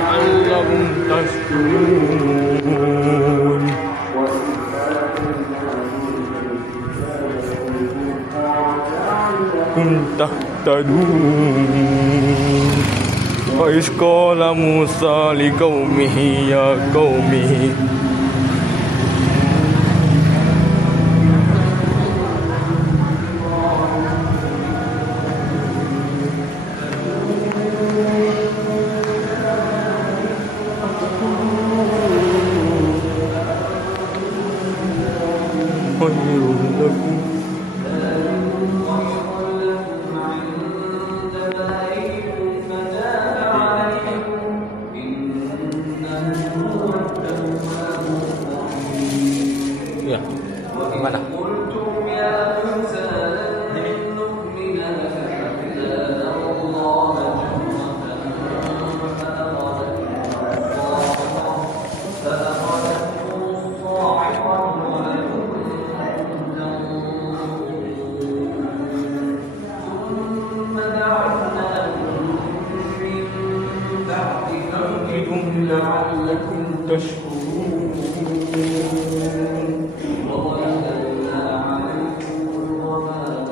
لعلهم تشكرون تهتدون وإذ قال موسى لقومه يا قومه خير لكم ya, gimana? لعلكم تشكرون وظللنا عليكم الغمام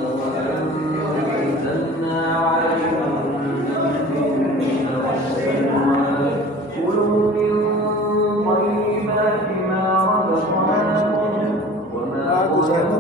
وأنزلنا عليكم المن والسلوى كلوا من طيبات ما رزقناكم وما ظلمنا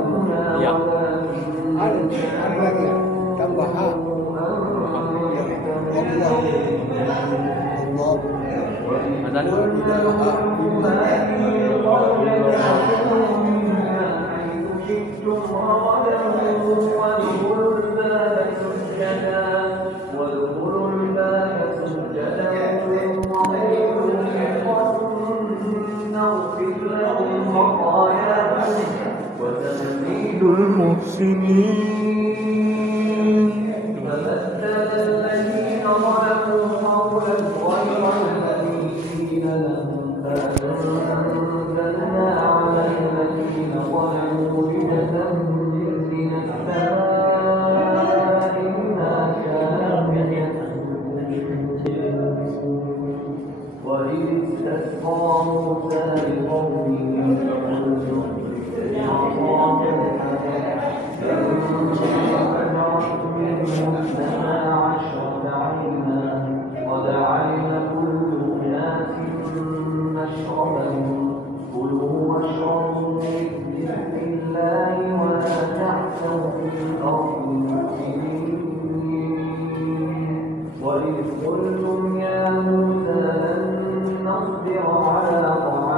المحسنين فبدل الذين ظلموا قولا غير الذي قيل لهم فأنزلنا على الذين ظلموا رجزا من السماء بما كانوا يكسبون وإذ استسقى موسى لقومه وإذ قلتم يا موسى لن نصبر على طعام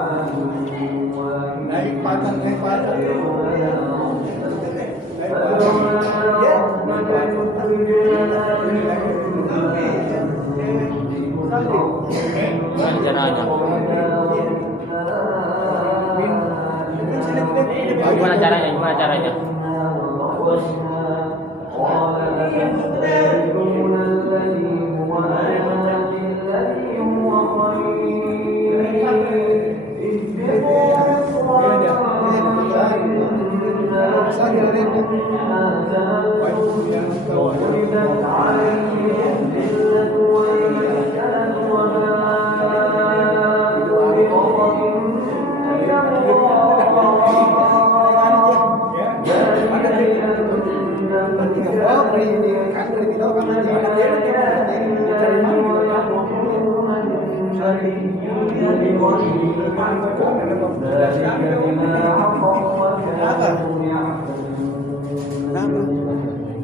Gimana caranya?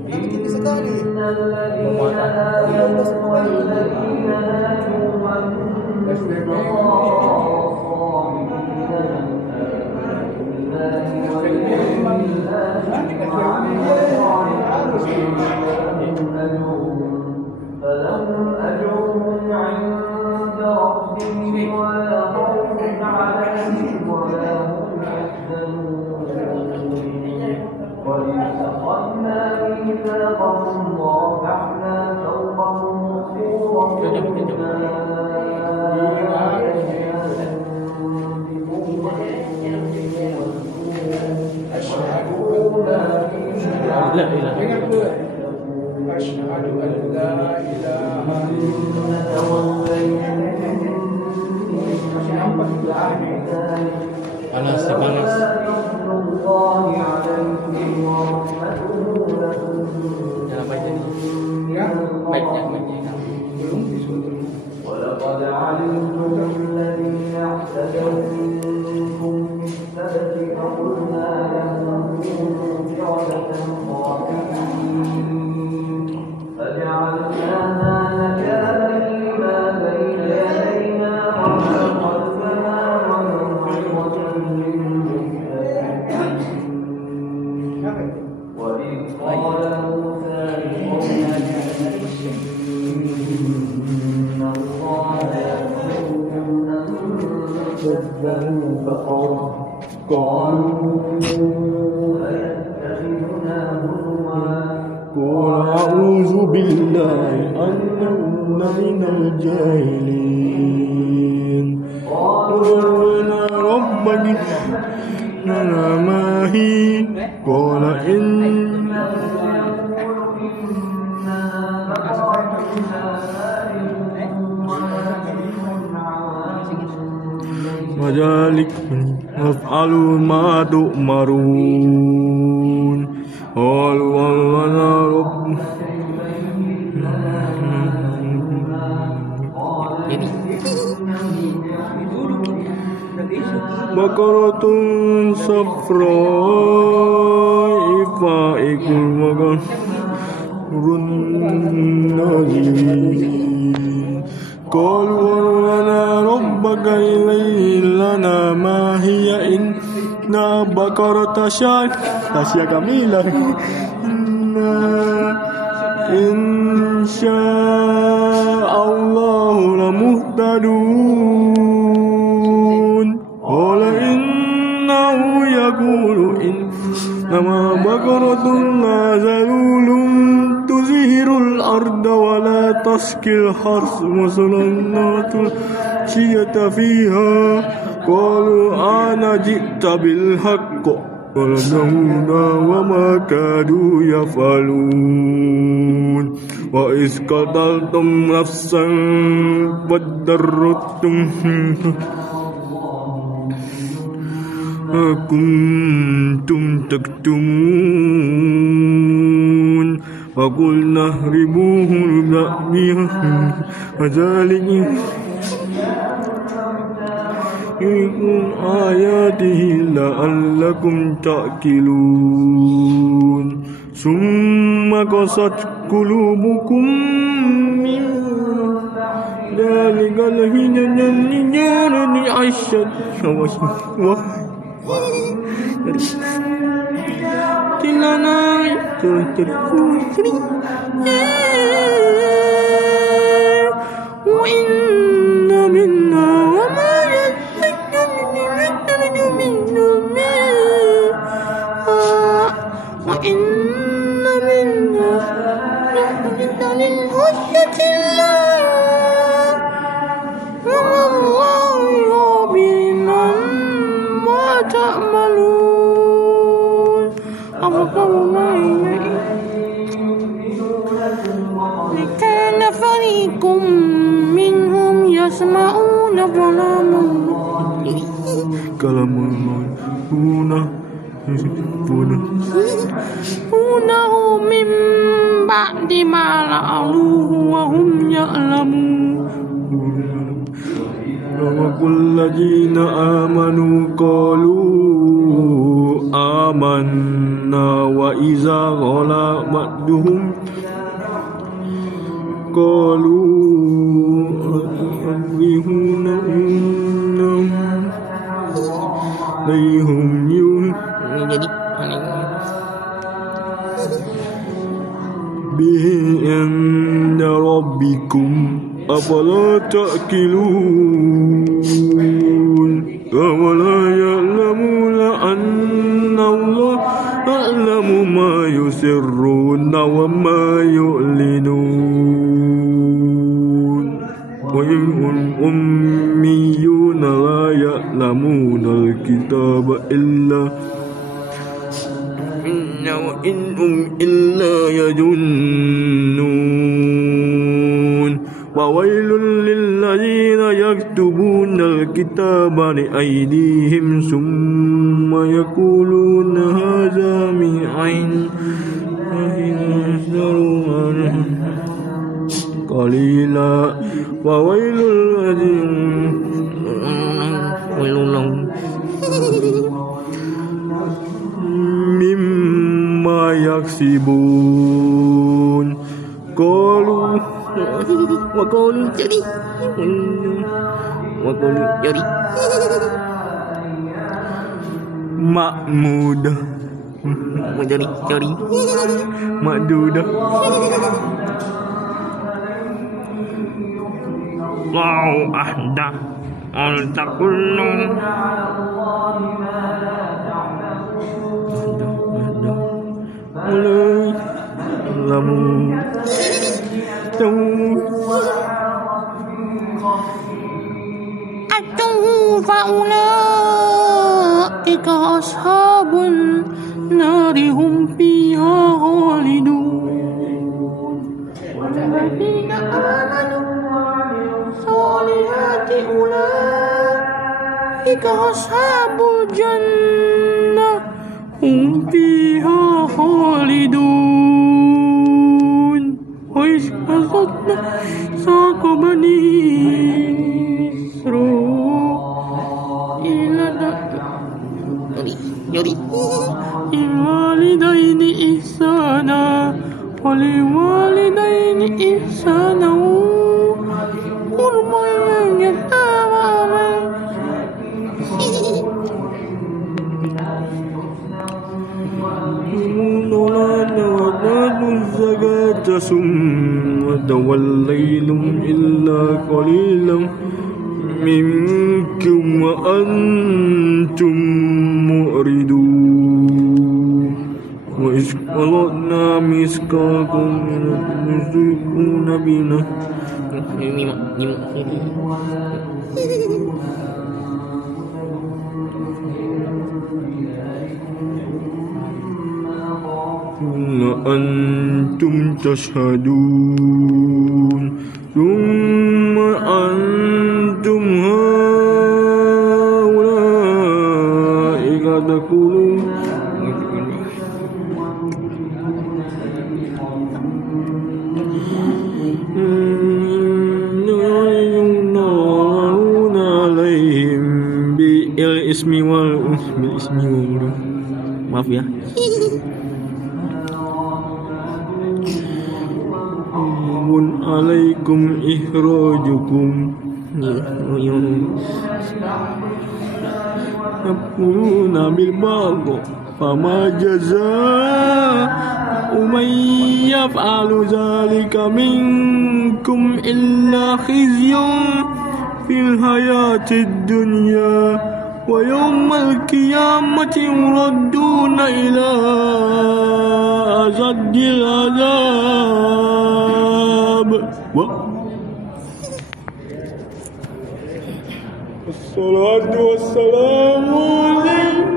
Tinggi sekali. فلهم أجرهم عند ربهم ولا خوف عليهم ولا هم يحزنون وإذ أخذنا ميثاقكم ورفعنا فوقكم الطور أشهد أن لا إله إلا الله Panas, panas. Jangan baik tadi. Baiknya. Belum disuruh. ولقد علمتم الذين اعتدوا منكم في السبت فقلنا لهم كونوا قردة خاسئين فجعلناها نكالا لما بين يدينا وما خلفنا وموعظة للمتقين وإذ قال موسى لقومه إن الله يأمركم أن تذبحوا بقرة قالوا أيتخذنا هزوا قل أعوذ بالله أن أكون من الجاهلين قلنا ربك لنا ما هي قال إن وذلك وافعلوا ما تؤمرون قالوا ولنا رب بقرة صفراء فائق وقر النذير قالوا ولنا ربك إليه لنا ما هي إن بقرة شاكية كاملة إن شاء الله لمهتدون قال إنه يقول إنما بقرة لا ذلول تزهر الأرض ولا تسقي الحرث مسنونة شية فيها قالوا أنا جئت بالحق ولدهونا وما كادوا يفعلون وإذ قتلتم نفسا فادارأتم كنتم تكتمون وقلنا اهربوه بها وذلك من آياته لعلكم تأكلون ثم قست قلوبكم من ذلك الحجارة عشت وإن منا وما وإن منا لحفظ للخشية الله وما الله غافل عما تعملون أفقوا كان فريق منهم يسمعون كلام الله يحبونه من بعد ما رأوه وهم يعلمون وكل الذين آمنوا قالوا آمنا وإذا خلا بعضهم قالوا أرهون إنهم ليهم به عند ربكم أفلا تأكلون ولا يعلمون أن الله يعلم ما يسرون وما يعلنون وهم الأميون لا يعلمون الكتاب إلا وإنهم إلا يظنون وويل للذين يكتبون الكتاب بأيديهم ثم يقولون هذا من عند قليلا وويل لهم مما يكسبون وقالوا جري مأمودة مأدودة الله أحد أن تقولوا فأولئك أصحاب النار هم فيها خالدون والذين آمنوا وعملوا الصالحات أولئك أصحاب الجنة هم فيها خالدون وإذ أخذنا ساق بني إسرائيل الوالدين إحسانا وللوالدين إحسانا قربا يتامى وآتوا الزكاة ثم توليتم إلا قليلا منكم وأنتم معرضون وإذ أخذنا ميثاقكم تشركون بنا ثم أنتم تشهدون ثم أنتم هؤلاء تقولون عليهم بالاسم maaf ya. Alaikum ihrajukum yaquluna bil bagh fama jazaa'u man yaf'alu dzalika minkum illa khizyun fil hayatid dunya wa yawmal qiyamati yuradduna ila azaddil azab. Wassalatu wassalamu alaikum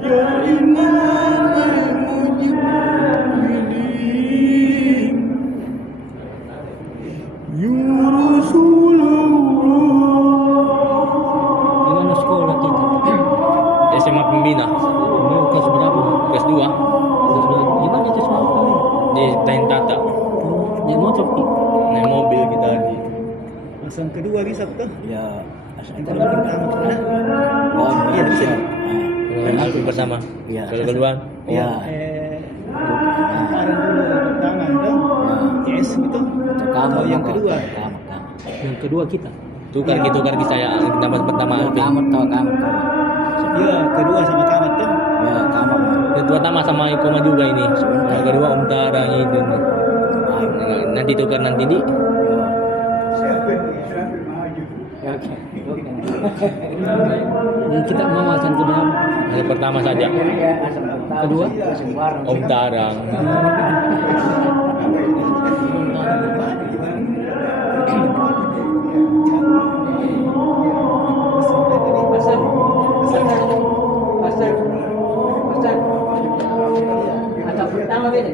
ya imam al-mujahidin ya Rasulullah. Gimana sekolah kita? SMA Pembina. Ini kelas berapa? Kelas 2. Gimana itu SMA Pembina? Di Tain Tata. Naik motor, naik mobil kita tadi. Pasang kedua bisa tuh? Ya, Yang kedua pertama pernah? oh Iya bisa. Aku pertama. Iya. Kalau kedua? Iya. Kemarin dulu pertama itu CS gitu. Oh, yang kedua. Yang kedua kita. Tukar kita ya. Nama pertama. Kamu tahu. Iya, kedua sama kamu tuh. Ya, kamu. Yang pertama sama Ikoma juga ini. Yang kedua Om Tara itu. Nanti tukar nanti di. Kita mau asal kedua. Yang pertama saja. Kedua Om Tarang. Asal pertama beda.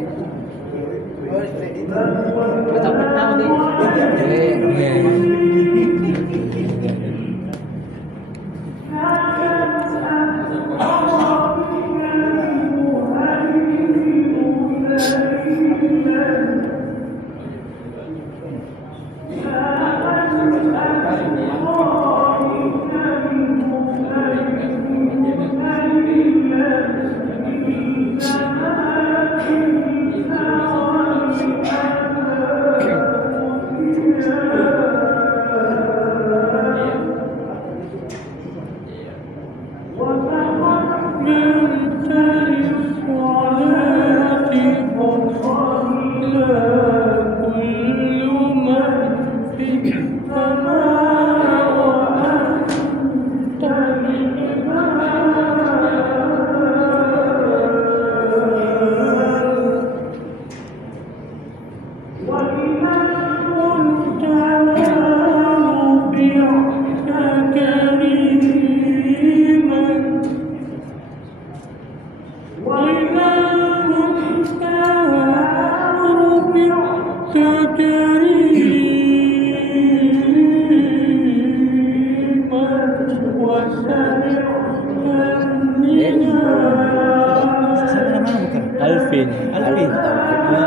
Alvin.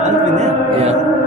Alvin ya? Ya.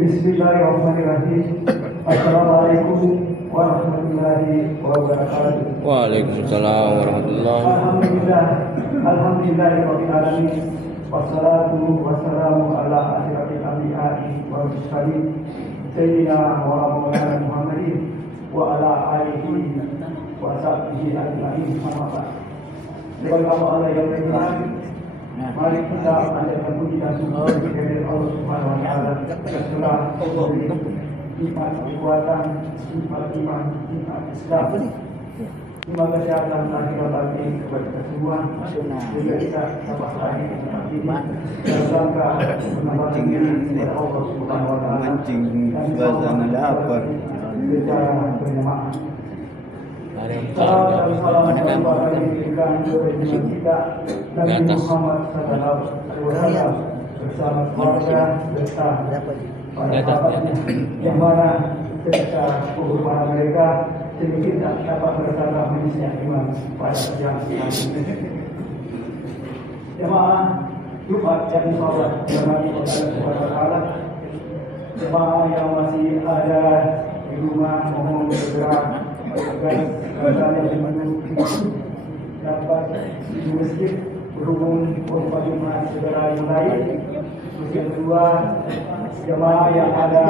Bismillahirrahmanirrahim. Assalamualaikum warahmatullahi wabarakatuh. Waalaikumsalam warahmatullahi. Alhamdulillahirabbil alamin. Wassalatu wassalamu ala asyrafil anbiya'i wal mursalin sayyidina wa maulana Muhammadin wa ala alihi wa sahbihi ajma'in. Amma ba'd. Dengan nama Allah yang Maha, mari kita panjatkan puji dan syukur kepada Allah Subhanahu wa taala atas segala nikmat kekuatan, nikmat iman, nikmat Islam, nikmat kesehatan lahir dan batin kepada kesembuhan sehingga kita dapat lagi nikmat ini dalam rangka menambahkan diri kepada Allah Subhanahu wa taala dan suasana lapar secara berjamaah. Salam diberikan kepada kita Nabi Muhammad sallallahu alaihi wasallam bersama keluarga besar para sahabatnya yang mana ketika pengorbanan mereka sehingga kita dapat bersama manisnya iman pada siang ini. Jemaah Jumat yang insyaallah dirahmati oleh Allah Subhanahu wa taala. Jemaah yang masih ada di rumah mohon segera agar yang dapat di masjid berhubung khutbah Jumat segera dimulai. Yang kedua, jemaah yang ada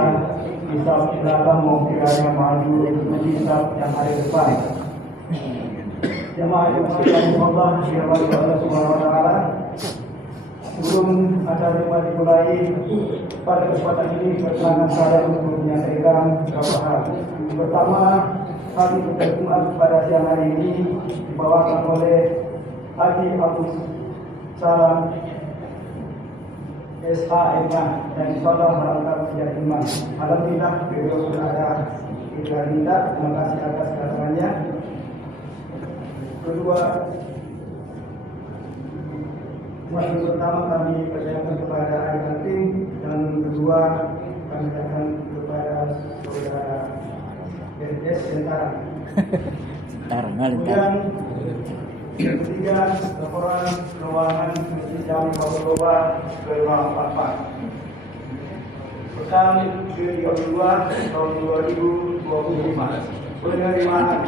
di saf belakang mau kiranya maju di saf yang ada depan. Jemaah yang Allah dirahmati Allah Subhanahu wa taala. Sebelum acara Jumat dimulai, pada kesempatan ini persilakan saya untuk menyampaikan beberapa hal. Pertama, kami berjumat pada siang hari ini dibawakan oleh Haji Abdul Salam SHMK dan insyaallah berangkat menjadi imam. Alhamdulillah beliau sudah ada ikrar minta. Terima kasih atas kedatangannya. Kedua, yang pertama kami percayakan kepada Air Kantin dan kedua kami percayakan kepada Yes, Lentaran. Taruh Kemudian yang ketiga, laporan keuangan Masjid Jami Pakuloba ke ruang 44. Pekan ke-32 tahun 2025. Penerimaan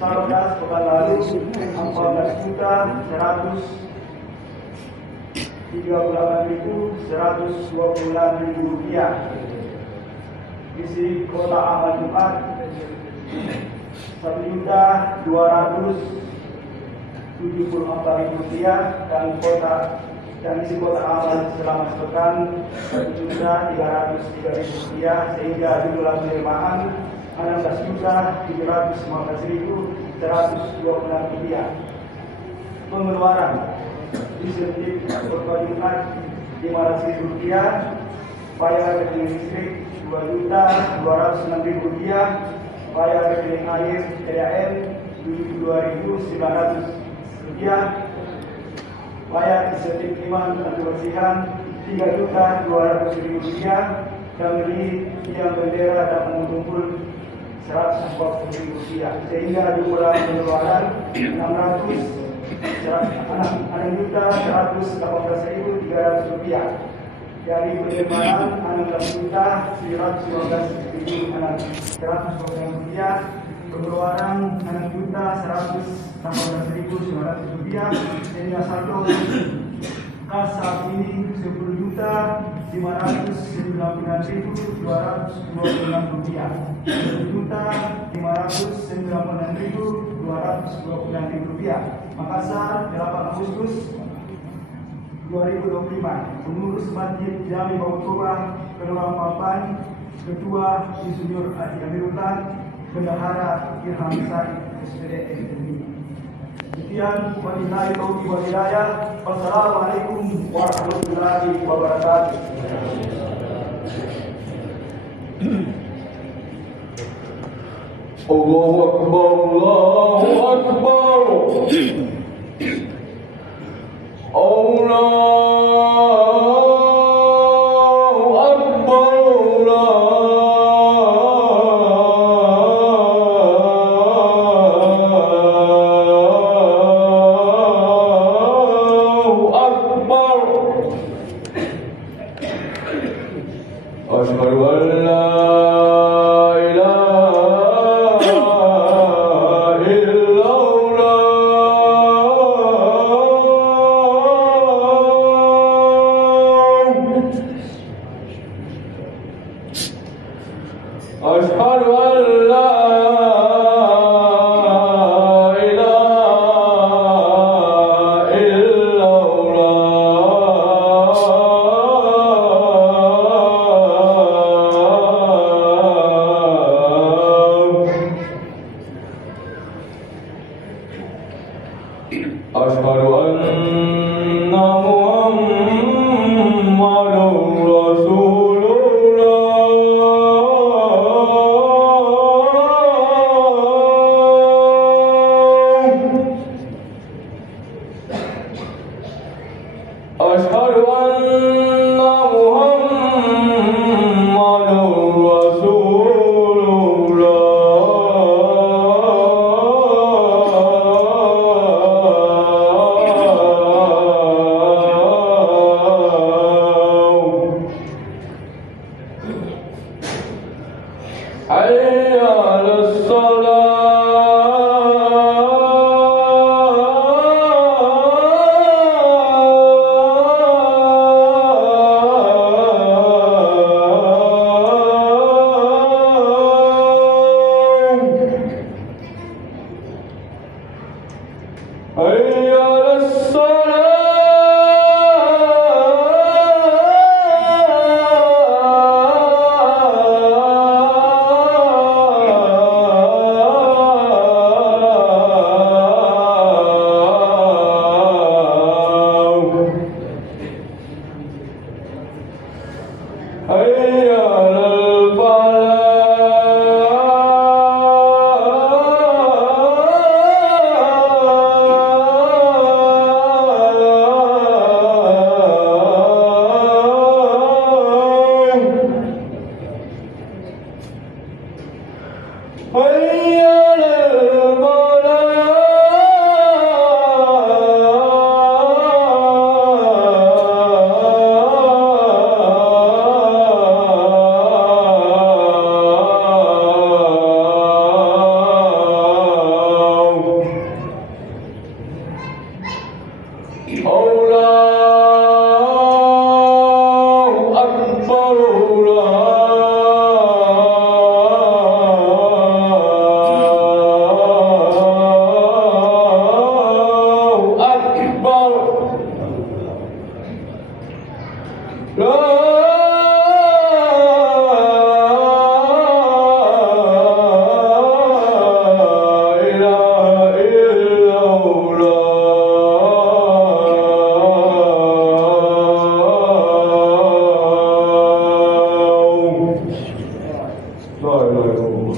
saldo pekan lalu 14.138.126 rupiah. Isi kota amal Jumat 1.274.000 rupiah dan isi kota amal selama sepekan 1.303.000 rupiah, sehingga jumlah penerimaan 16.715.126 rupiah. Pengeluaran insentif kota Jumat 500.000 rupiah, bayar rekening listrik 2.206.000 rupiah, bayar rekening air PDAM 72.900 rupiah, bayar insentif iman dan kebersihan 3.200.000 rupiah, dan beli tiang bendera dan mengumpul 140.000 rupiah, sehingga jumlah pengeluaran 6.118.300 rupiah. Dari penerimaan 16.915.100 rupiah, pengeluaran 6.118.900 rupiah, sehingga saldo kas saat ini 10.599.226 rupiah. 10.599.226 rupiah. Makassar, 8 Agustus 2025. Pengurus Masjid Jami Pakuloba Kelurahan Papan, Ketua Insinyur Haji Amiruddin, Bendahara Ilham Said SPD MUI. Sekian, wabillahi taufiq wal hidayah. Wassalamualaikum warahmatullahi wabarakatuh. Allahu Akbar, Allahu Akbar. Allahu Akbar, Allahu Akbar. Asyhadu an la Asyhadu an la ilaha illallah. Asyhadu anna Muhammadur Asyhadu anna Muhammadur Rasulullah. Hayya 'alas salat. لا إله إلا الله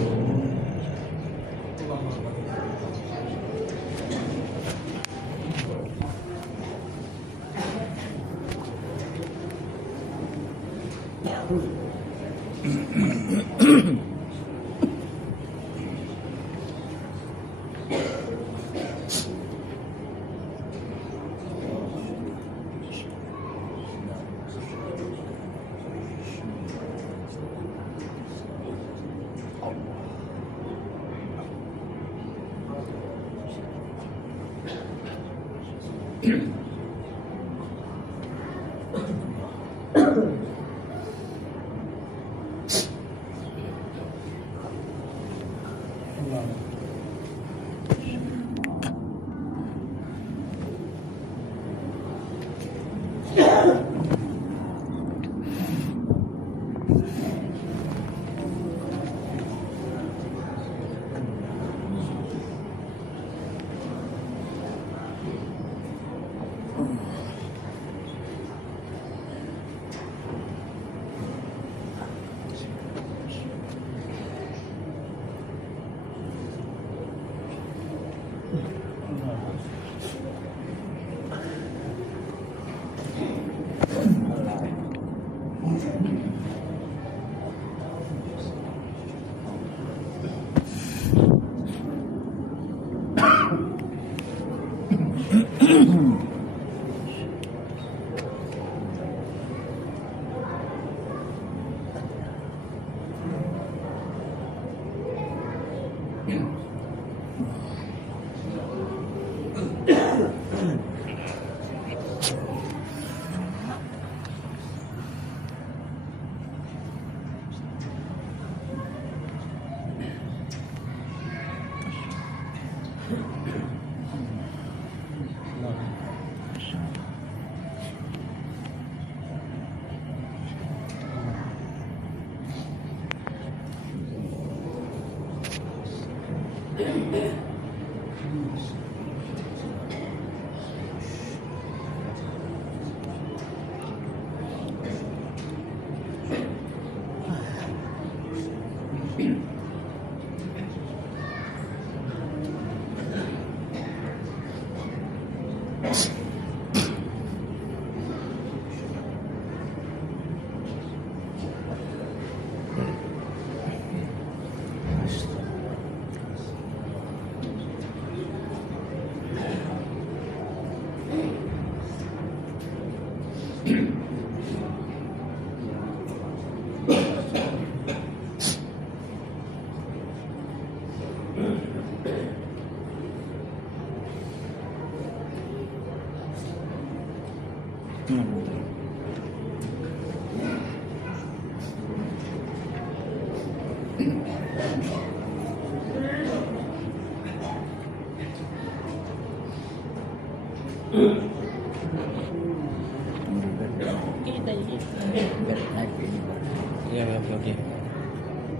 Iya, oke.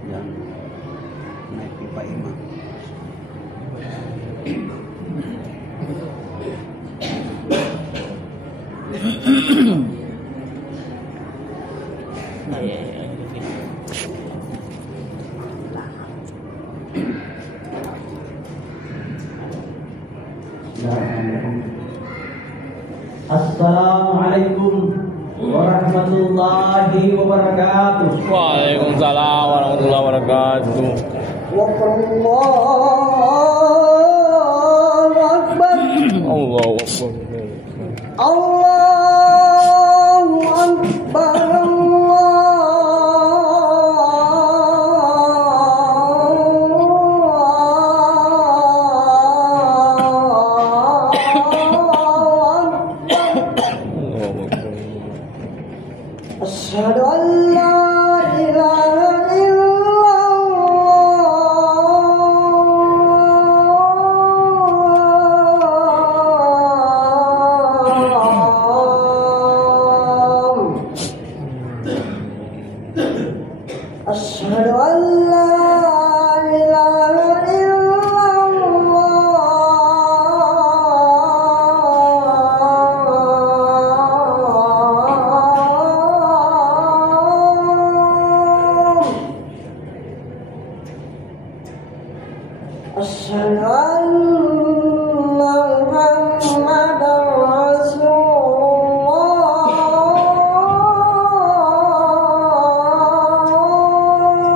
Yang naik pipa imam. Assalamualaikum warahmatullahi wabarakatuh. Waalaikumsalam warahmatullahi wabarakatuh. Allahu Akbar. Allahu Akbar. Allahu Akbar. Asyhadu an la ilaha illallah. Asyhadu an la ilaha illallah. أشهد أن محمدا رسول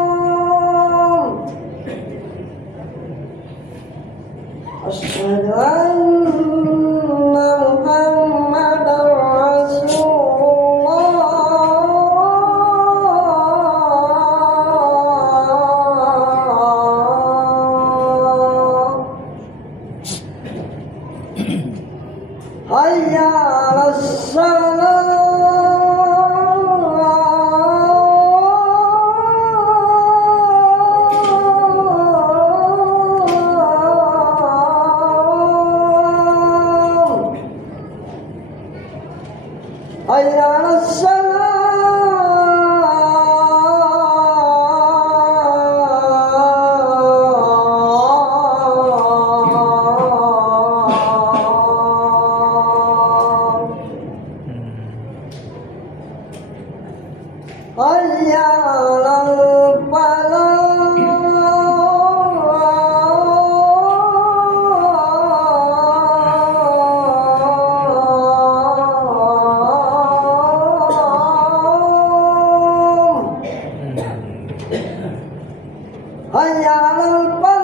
الله أشهد أن محمدا رسول الله حي على الصلاة حي على الصلاة حي على الفلاح حي على الفلاح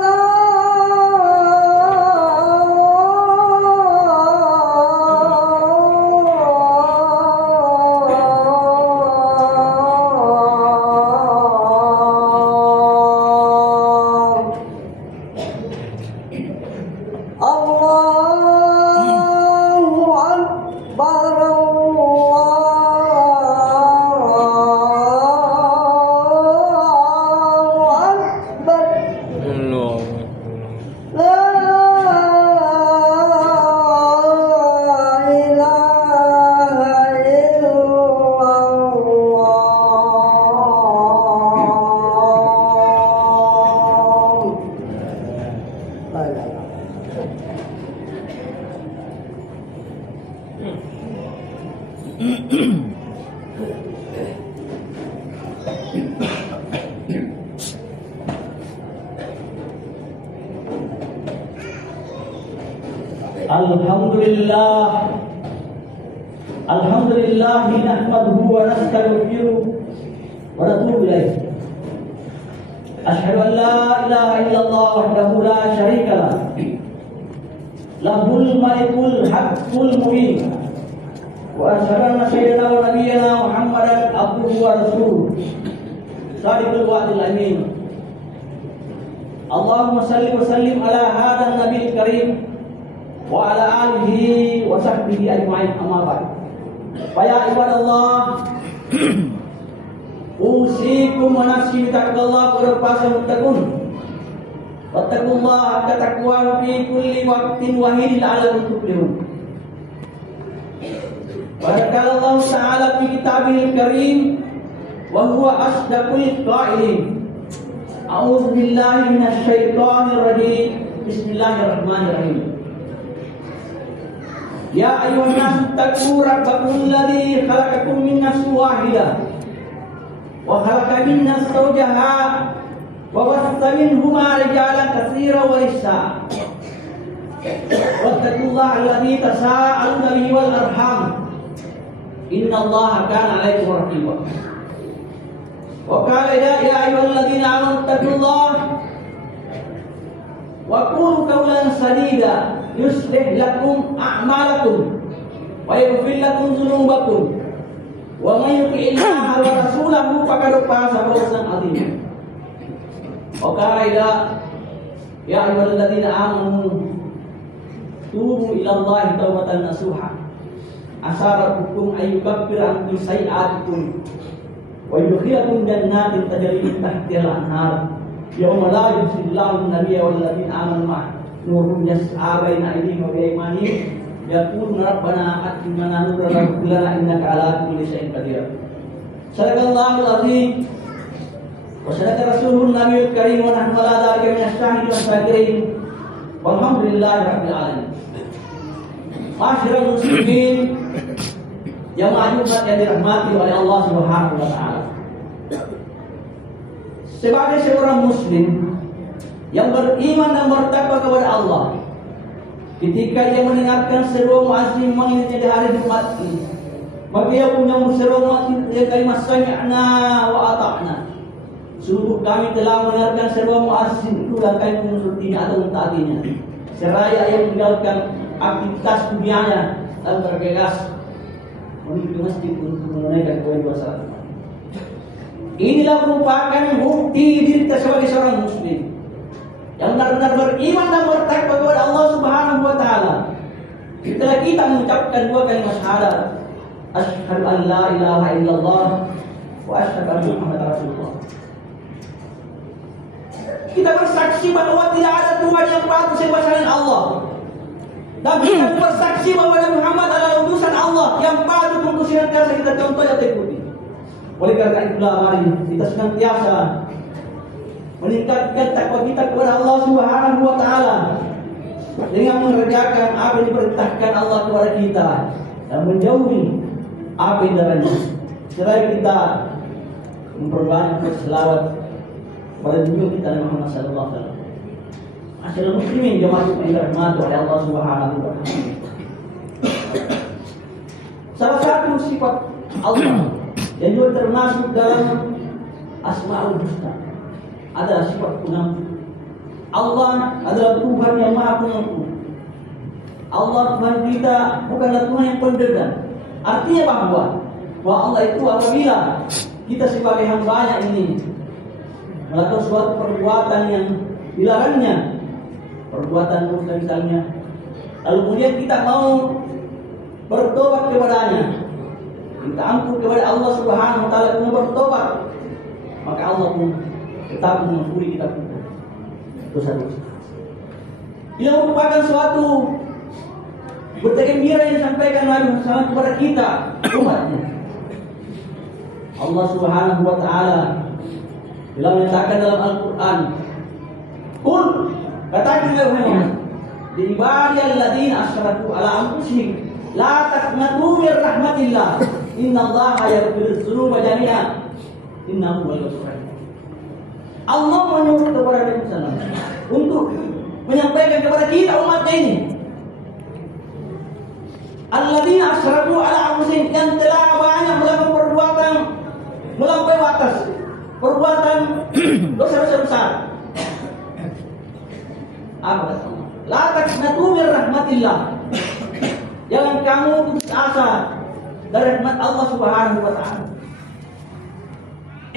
الله أكبر الله أكبر Allah. لا إله إلا الله لا إله إلا الله Alhamdulillah nahmaduhu wa nastaghfiruh wa natubu ilaih. Asyhadu an la ilaha illallah wahdahu la syarika lah. Lahul malikul haqqul mubin. Wa asyhadu anna sayyidina wa nabiyyana Muhammadan abduhu wa rasuluh. Shadiqul wa'dil amin. Allahumma salli wa sallim ala hadan nabiyil karim wa ala alihi wa sahbihi ajma'in, amma ba'd. Fa ya ibadallah, usikum wa nafsi bitaqwallah wa rabbasal muttaqun. Wattaqullaha haqqa taqwa fi kulli waqtin wa hin la'allakum tuflihun. Wa qala Allah ta'ala fi kitabihil karim wa huwa asdaqul qailin. A'udzu billahi minasy syaithanir rajim. Bismillahirrahmanirrahim. Ya ayyuhan nas taqu rabbakum alladzi khalaqakum min nafsin wahidah wa khalaqa minha zawjaha wa bassa minhuma rijalan katsiran wa nisaa. Wattaqullaha alladzi tasaaluna bihi wal arham. Innallaha kana 'alaykum raqiba. Wa qala ya ayyuhalladzina amanu taqullaha wa qulu qawlan sadida yuslih lakum a'malakum wa yaghfir lakum dzunubakum wa may yuti'illaha wa rasulahu faqad faza fawzan 'azima. Wa qala ya ayyuhalladzina amanu tubu ila Allahi taubatan nasuha asa rabbukum ayyukaffira ankum sayi'atikum wa yudkhilakum jannatin tajri min tahtiha al-anhar yawma la yukhzillahu an-nabiyya wal ladzina amanu ma'ahu nurun yas'a baina aydihim wa biaymanihim yaquluna rabbana atina nurana waghfir lana innaka ala kulli syai'in qadir. Sadaqallahul azim wa sadaqa rasulun nabiyul karim wa nahnu ala dzalika minas syahidin was syakirin walhamdulillahi rabbil alamin. Masyiral muslimin jamaah Jumat yang dirahmati oleh Allah Subhanahu wa taala. Sebagai seorang muslim, yang beriman dan bertakwa kepada Allah. Ketika ia mendengarkan seruan muazzin mengingatnya di hari Jumat ini, maka ia punya seruan muazzin ia kalimat sami'na wa ata'na. Sungguh kami telah mendengarkan seruan muazzin itu dan kami mengikutinya atau mentaatinya. Seraya ia meninggalkan aktivitas dunianya dan bergegas menuju ke masjid untuk menunaikan kewajiban salat. Inilah merupakan bukti diri kita sebagai seorang muslim yang benar-benar beriman dan bertakwa kepada Allah Subhanahu wa taala. Setelah kita mengucapkan dua kalimat syahadat, asyhadu an la ilaha illallah wa asyhadu anna Muhammadar Rasulullah. Kita bersaksi bahwa tidak ada Tuhan yang patut disembah selain Allah. Dan kita bersaksi bahwa Nabi Muhammad adalah utusan Allah yang patut untuk senantiasa kita contoh dan ikuti. Oleh karena itulah mari kita senantiasa meningkatkan takwa kita kepada Allah Subhanahu wa taala dengan mengerjakan apa yang diperintahkan Allah kepada kita dan menjauhi apa yang dilarangnya. Seraya kita memperbanyak selawat pada dunia kita Nabi Muhammad sallallahu alaihi wasallam. Masyaallah muslimin jemaah yang dirahmati oleh Allah Subhanahu wa taala. Salah satu sifat Allah yang juga termasuk dalam Asmaul Husna adalah sifat pengampun. Allah adalah Tuhan yang Maha Pengampun. Allah Tuhan kita bukanlah Tuhan yang pendendam. Artinya bahwa Allah itu apabila kita sebagai hamba-Nya ini melakukan suatu perbuatan yang dilarangnya, perbuatan dosa misalnya, lalu kemudian kita mau bertobat kepada-Nya, minta ampun kepada Allah Subhanahu wa taala dengan bertobat, maka Allah pun tetap mengampuni kita pun dosa-dosa. Ini merupakan suatu berita gembira yang disampaikan Nabi Muhammad kepada kita umatnya. Allah Subhanahu wa taala bila menyatakan dalam Al-Quran, "Qul," katakan oleh Muhammad, "Li ibadiyal ladzina asyraku ala anfusihim la taqnatu min rahmatillah, innallaha yaghfiru dzunuba jami'an, innahu huwal ghafurur rahim." Allah menyuruh kepada Nabi Muhammad untuk menyampaikan kepada kita umatnya ini, alladzina asyraku ala anfusihim, yang telah banyak melakukan perbuatan melampaui batas, perbuatan dosa-dosa besar. Apa kata Allah? La taqnatu min rahmatillah. Jangan kamu putus asa dari rahmat Allah Subhanahu wa taala.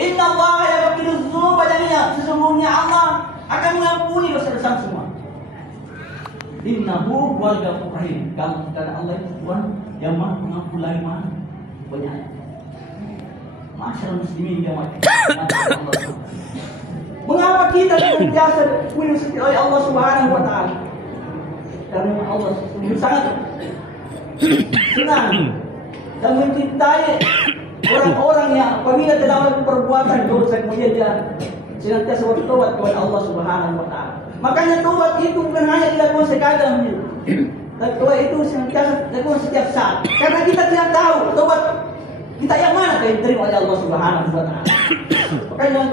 Inna Allah yaghfiru dzunuba jami'an. Sesungguhnya Allah akan mengampuni dosa-dosa semua. Innahu huwal ghafurur rahim. Karena Allah itu Tuhan yang Maha Pengampun lagi Maha Penyayang. Masyaallah muslimin jamaah. Mengapa kita senantiasa diuji oleh Allah Subhanahu wa taala? Karena Allah sangat senang dan mencintai orang-orang yang apabila telah melakukan perbuatan dosa kemudian dia senantiasa bertobat kepada Allah Subhanahu wa taala. Makanya tobat itu bukan hanya dilakukan sekadar, tapi tobat itu senantiasa dilakukan setiap saat. Karena kita tidak tahu tobat kita yang mana yang diterima oleh Allah Subhanahu wa taala. Makanya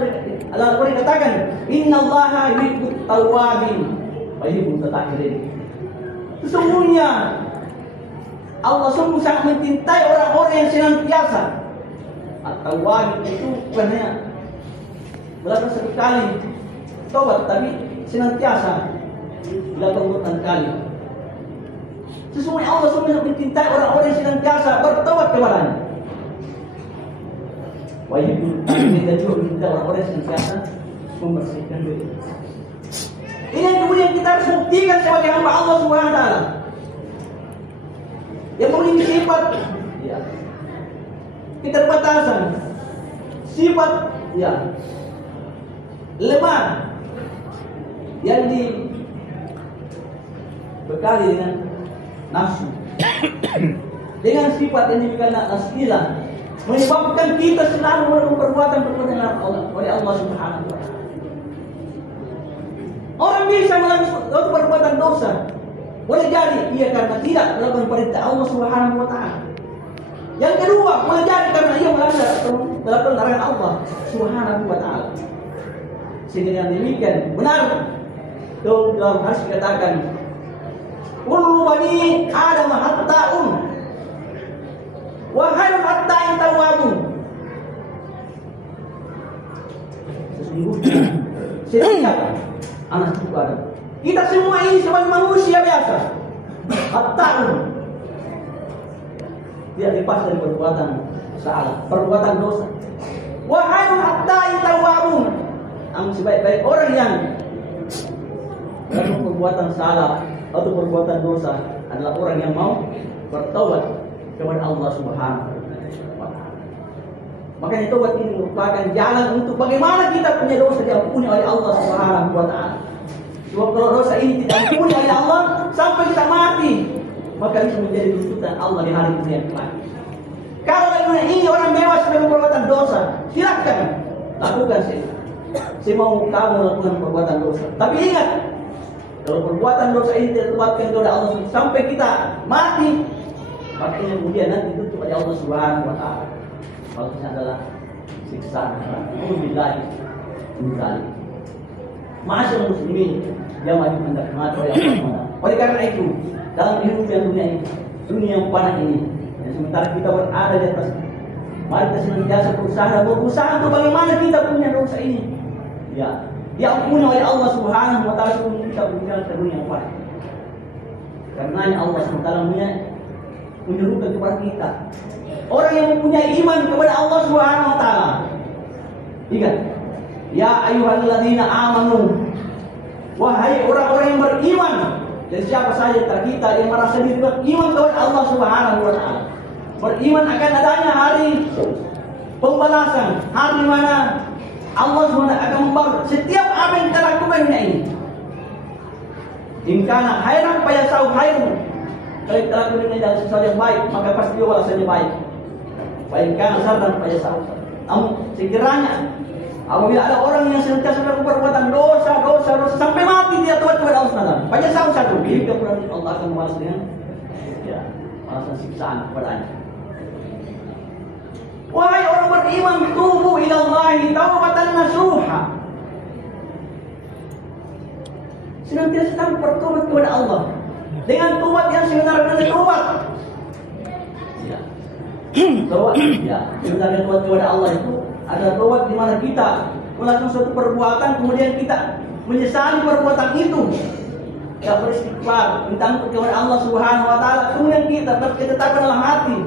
Allah katakan, "Innallaha yuhibbut tawwabin wa yuhibbul mutatahhirin." Sesungguhnya Allah sungguh sangat mencintai orang-orang yang senantiasa. At-tawwabin itu bukan hanya melakukan sekali tobat, tapi senantiasa dilakukan berulang kali. Sesungguhnya Allah sungguh mencintai orang-orang yang senantiasa bertobat kepada-Nya. Wajib kita juga minta orang-orang yang senantiasa membersihkan diri. Ini yang kemudian kita harus buktikan sebagai hamba Allah Subhanahu wa taala. Yang memiliki sifat ya, keterbatasan, sifat ya, lemah yang dibekali dengan nafsu, dengan sifat yang dibekali aslilah, menyebabkan kita selalu melakukan perbuatan oleh Allah Subhanahu wa taala. Orang bisa melakukan perbuatan dosa, boleh jadi ia karena tidak melakukan perintah Allah Subhanahu wa taala. Yang kedua, boleh jadi karena ia melakukan larangan Allah Subhanahu wa taala. Sehingga yang demikian benar Itu dalam hadis dikatakan, kullu bani Adam hatta'un wa khairul hatta'in tawwabun. Sesungguhnya setiap anak cucu Adam, kita semua ini sebagai manusia biasa, hatta'un, tidak lepas dari perbuatan salah, perbuatan dosa. Wa khairul hatta'in tawwabun, sebaik-baik orang yang dalam perbuatan salah atau perbuatan dosa adalah orang yang mau bertaubat kepada Allah Subhanahu wa Ta'ala. Makanya taubat ini merupakan jalan untuk bagaimana kita punya dosa diampuni oleh Allah Subhanahu wa Ta'ala. Sebab kalau dosa ini tidak diampuni oleh Allah sampai kita mati, maka itu menjadi tuntutan Allah di hari dunia kelak. Kalau dunia ini orang mewah dengan perbuatan dosa, silakan lakukan sih. Saya mau kamu melakukan perbuatan dosa. Tapi ingat, kalau perbuatan dosa ini tidak ditempatkan kepada Allah sampai kita mati, makanya kemudian nanti itu kepada Allah Subhanahu wa Ta'ala. Maksudnya adalah siksaan. Alhamdulillah. Ma'asyarul muslimin yang wajib mendapatkan oleh Allah. Oleh karena itu, dalam kehidupan dunia ini, dunia yang panah ini, dan sementara kita berada di atas, mari kita senantiasa berusaha untuk bagaimana kita punya dosa ini. Ya, diampuni oleh Allah Subhanahu wa Ta'ala sebelum kita berjalan ke dunia yang panah. Karena Allah SWT menyerukan kepada kita, orang yang mempunyai iman kepada Allah Subhanahu wa Ta'ala. Ingat, ya ayyuhalladzina amanu, wahai orang-orang yang beriman. Dan siapa saja antara kita yang merasa diri beriman kepada Allah Subhanahu wa Ta'ala, beriman akan adanya hari pembalasan, hari di mana Allah SWT akan membalas setiap apa yang kita lakukan ini. Ingkana khairan fayasau khairun. Kalau kita lakukan ini dalam sesuatu yang baik, maka pasti dia balasannya baik. Ingkana syarran fayasau. Namun sekiranya apabila ada orang yang senantiasa melakukan perbuatan dosa sampai mati dia tobat kepada Allah SWT, fayasau satu, jadi kemudian Allah akan membalas dengan balasan siksaan kepadanya. Wahai orang beriman, tubu ilallahi taubatan nasuha. Senantiasa kami bertobat kepada Allah dengan tobat yang sebenarnya tobat. Tobat, sebenarnya tobat kepada Allah itu adalah tobat di mana kita melakukan suatu perbuatan kemudian kita menyesali perbuatan itu. Kita beristighfar, minta ampun kepada Allah Subhanahu wa Ta'ala, kemudian kita berketetapan dalam hati,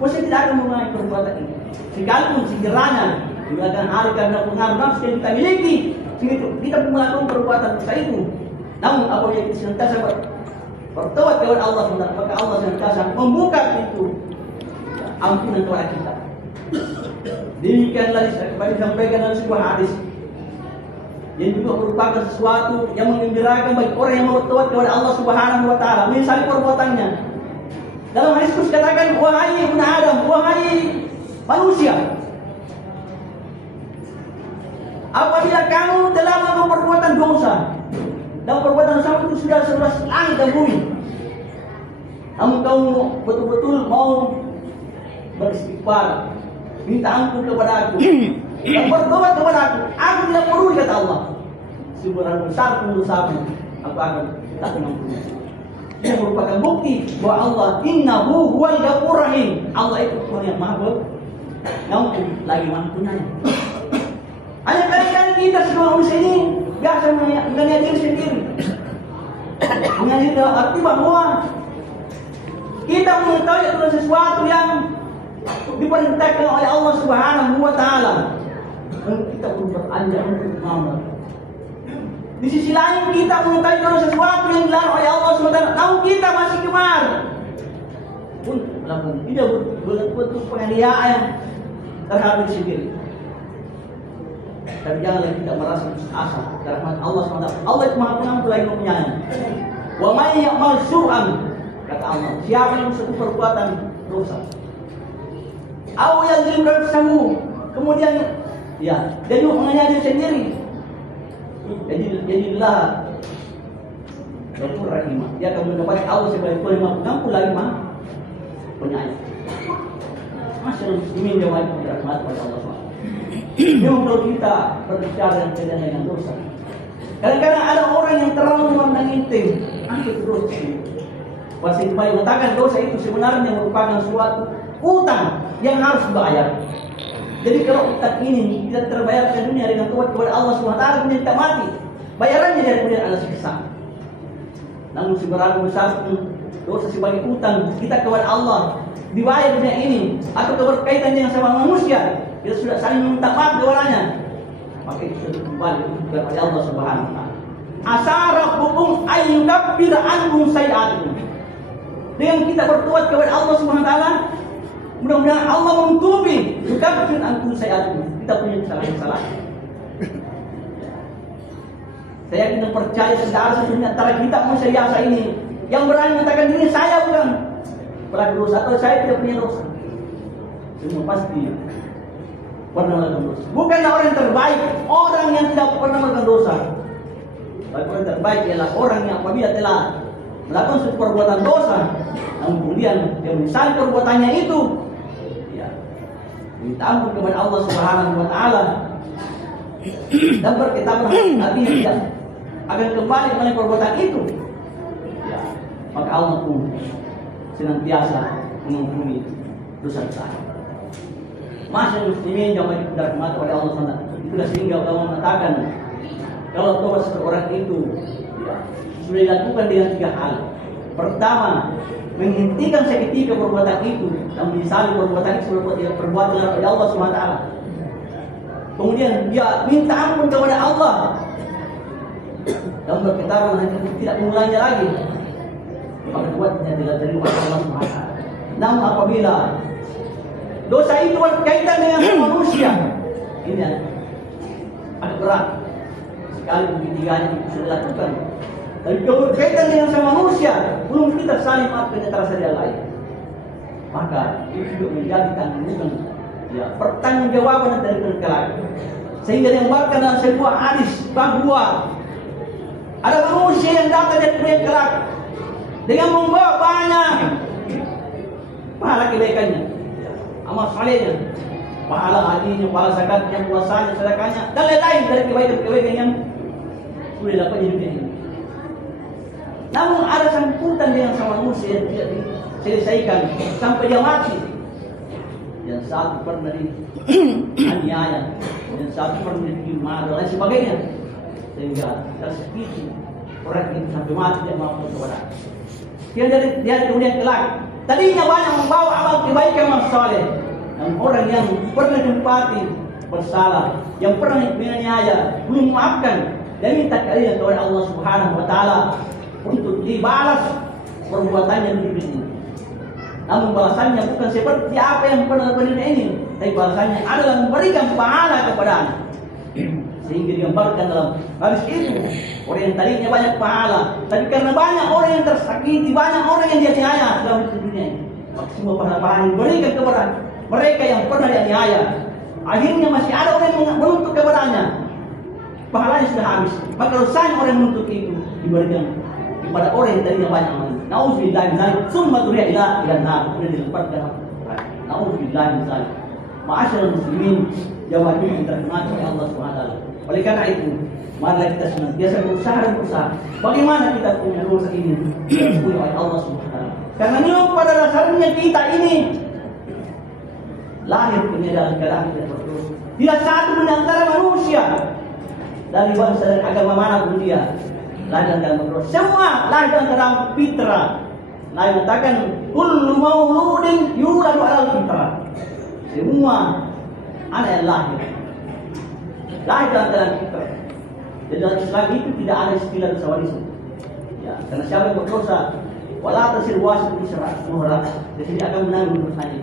mesti tidak akan mengulangi perbuatan ini. Sekalipun sekiranya di belakang hari karena pengaruh nafsu yang kita miliki, kita melakukan perbuatan dosa itu. Namun apabila kita senantiasa bertobat kepada Allah, maka Allah senantiasa membuka pintu ampunan kepada kita. Demikianlah disampaikan dalam sebuah hadis yang juga merupakan sesuatu yang menggembirakan bagi orang yang bertobat kepada Allah Subhanahu wa Ta'ala, menyesali perbuatannya. Dalam hadis itu dikatakan, wahai ibnu Adam, wahai manusia, apabila kamu telah melakukan perbuatan dosa, dan perbuatan dosa itu sudah seluas langit dan bumi, namun kamu betul-betul mau beristighfar, minta ampun kepada aku, dan bertobat kepada aku tidak perlu, kata Allah. Seberapa besar pun dosamu, aku akan mengampuninya. Ini merupakan bukti bahwa Allah innahu huwal ghafurur rahim. Allah itu Tuhan yang Maha Pengampun lagi Maha Penyayang. Hanya kadang-kadang kita semua manusia ini biasa menganiaya diri sendiri. Menganiaya dalam arti bahwa kita mengetahui itu sesuatu yang diperintahkan oleh Allah Subhanahu wa Ta'ala, dan kita pun beranjak untuk mengamal. Di sisi lain kita mengetahui kalau sesuatu yang dilarang oleh Allah SWT, namun kita masih gemar pun melakukan, tidak bentuk penganiayaan terhadap diri sendiri. Tapi janganlah kita merasa asa karena Allah SWT. Allah itu Maha Pengampun lagi Maha Penyayang. Wa may ya'mal su'an, kata Allah, siapa yang suatu perbuatan dosa, aw yadzlim nafsahu, kemudian dia juga menganiaya diri sendiri, jadilah Ghafurur Rahim. Dia akan mendapatkan Allah sebagai Tuhan yang Maha Pengampun lagi Maha Penyayang. Masyaallah muslimin yang wajib dirahmati oleh Allah SWT. Memang kalau kita berbicara dengan dosa, Kadang-kadang ada orang yang terlalu memandang intim. Apa itu dosa? Bahasa Iqbal mengatakan dosa itu sebenarnya merupakan suatu utang yang harus dibayar. Jadi kalau utang ini tidak terbayarkan dunia dengan tobat kepada Allah SWT, kemudian kita mati, bayarannya dari kemudian ada siksa. Namun seberapa besar pun dosa sebagai utang kita kepada Allah dibayar dunia ini atau berkaitan dengan sama manusia, kita sudah saling meminta maaf kepadanya, maka itu sudah kembali kepada Allah Subhanahu wa taala. Asa rabbukum ayyukaffira ankum sayi'atikum. Dengan kita bertobat kepada Allah Subhanahu wa taala, mudah-mudahan Allah menutupi yukaffir ankum sayi'atikum. Kita punya kesalahan-kesalahan. Saya tidak percaya tidak ada satu antara kita manusia biasa ini yang berani mengatakan diri saya bukan pelaku dosa atau saya tidak punya dosa. Semua pasti pernah melakukan dosa. Bukanlah orang yang terbaik orang yang tidak pernah melakukan dosa. Orang terbaik ialah orang yang apabila telah melakukan suatu perbuatan dosa, namun kemudian dia menyesali perbuatannya itu, ya, minta ampun kepada Allah Subhanahu wa taala dan berkata nanti tidak akan kembali kepada perbuatan itu, ya, maka Allah pun senantiasa mengampuni dosa-dosa. Masyaallah muslimin yang dirahmati oleh Allah SWT, itulah sehingga Allah mengatakan kalau tobat seseorang itu, ya, sudah dilakukan dengan 3 hal. Pertama, menghentikan seketika perbuatan itu dan menyesali perbuatan itu sebagai perbuatan oleh Allah SWT. Kemudian dia minta ampun kepada Allah dan berkata tidak mengulanginya lagi, maka buatnya tidak terima Allah SWT. Namun apabila dosa itu berkaitan dengan manusia, ini ada berat sekali ketiganya itu sudah dilakukan. Dan kalau berkaitan dengan sama manusia, belum kita saling maafkan antara satu yang lain, maka itu juga menjadi tanggungan, ya, pertanggungjawaban dari kelak. Sehingga digambarkan dalam sebuah hadis bahwa ada manusia yang datang dari kelak dengan membawa banyak pahala kebaikannya, amal salehnya, pahala hajinya, pahala zakatnya, puasanya, sedekahnya, dan lain-lain dari kebaikan-kebaikan yang sudah dapat di dunia ini. Namun ada sangkutan dengan sama manusia yang tidak diselesaikan sampai dia mati. Yang satu pernah dianiaya, yang satu pernah dimarahi dan lain sebagainya, sehingga tersakiti orang itu sampai mati dia maafkan kepada. Dia kemudian kelak. Tadinya banyak membawa amal kebaikan amal saleh, dan orang yang pernah dipati bersalah, yang pernah menganiaya, belum memaafkan, dan minta keadilan kepada Allah Subhanahu wa taala untuk dibalas perbuatannya di dunia ini. Namun balasannya bukan seperti apa yang pernah terjadi ini, tapi balasannya adalah memberikan pahala kepadanya. Sehingga digambarkan dalam hadis itu, orang yang tadinya banyak pahala, tapi karena banyak orang yang tersakiti, banyak orang yang dianiaya dalam dunia ini, maka semua pahala-pahala diberikan kepada mereka yang pernah dianiaya. Akhirnya masih ada orang yang menuntut kepadanya, pahalanya sudah habis, maka dosanya orang yang menuntut itu diberikan kepada orang yang tadinya banyak amal. Nauzubillah min dzalik, summa turiya ila nar, kemudian dilemparkan. Nauzubillah min dzalik. Ma'asyiral muslimin, jamaah yang dirahmati oleh Allah Subhanahu wa taala. Oleh karena itu, marilah kita senantiasa berusaha bagaimana kita punya dosa ini diampuni oleh Allah Subhanahu wa taala. Karena memang pada dasarnya kita ini lahir dalam keadaan tidak berdosa. Tidak satu di antara manusia dari bangsa dan agama manapun dia lahir dalam berdosa. Semua lahir dalam fitrah. Nah, mengatakan kullu mauludin yuladu 'alal fitrah. Semua anak yang lahir dalam fitrah. Jadi dalam Islam itu tidak ada istilah dosa warismu. Ya, karena siapa yang berdosa, wala tasir wasit bisra, jadi akan menanggung dosanya.